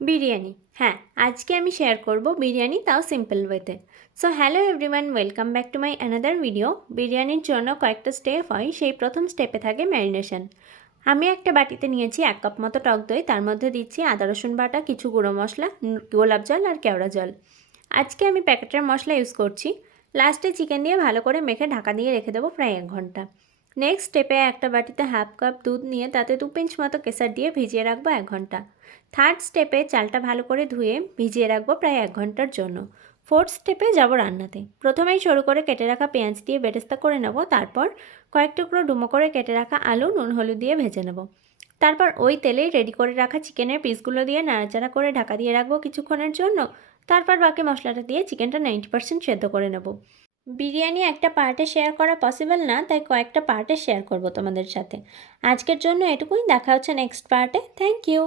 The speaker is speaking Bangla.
বিরিয়ানি। হ্যাঁ, আজকে আমি শেয়ার করব বিরিয়ানি, তাও সিম্পল ওয়েতে। So hello everyone, welcome back to my another video. বিরিয়ানির জন্য কয়েকটা স্টেপ হয়, সেই প্রথম স্টেপে থাকে ম্যারিনেশন। আমি একটা বাটিতে নিয়েছি 1 কাপ মতো টক দই, তার মধ্যে দিচ্ছি আদা রসুন বাটা, কিছু গুঁড়ো মশলা, গোলাপ জল আর কেওড়া জল। আজকে আমি প্যাকেটের মশলা ইউজ করছি। লাস্টে চিকেন দিয়ে ভালো করে মেখে ঢাকা দিয়ে রেখে দেবো প্রায় 1 ঘন্টা। নেক্সট স্টেপে একটা বাটিতে হাফ কাপ দুধ নিয়ে তাতে 2 পিঞ্চ মতো কেশর দিয়ে ভিজিয়ে রাখবো 1 ঘন্টা। থার্ড স্টেপে চালটা ভালো করে ধুয়ে ভিজিয়ে রাখবো প্রায় 1 ঘন্টার জন্য। ফোর্থ স্টেপে যাব রান্নাতে। প্রথমেই সরু করে কেটে রাখা পেঁয়াজ দিয়ে বেরেস্তা করে নেব, তারপর কয়েক টুকরো ডুমো করে কেটে রাখা আলু নুন হলুদ দিয়ে ভেজে নেব। তারপর ওই তেলেই রেডি করে রাখা চিকেনের পিসগুলো দিয়ে নাড়াচাড়া করে ঢাকা দিয়ে রাখবো কিছুক্ষণের জন্য। তারপর বাকি মশলাটা দিয়ে চিকেনটা 90% সেদ্ধ করে নেব। বিরিয়ানি একটা পার্টে শেয়ার করা পসিবল না, তাই কয়েকটা পার্টে শেয়ার করব তোমাদের সাথে। আজকের জন্য এটুকুই, দেখা হচ্ছে নেক্সট পার্টে। Thank you.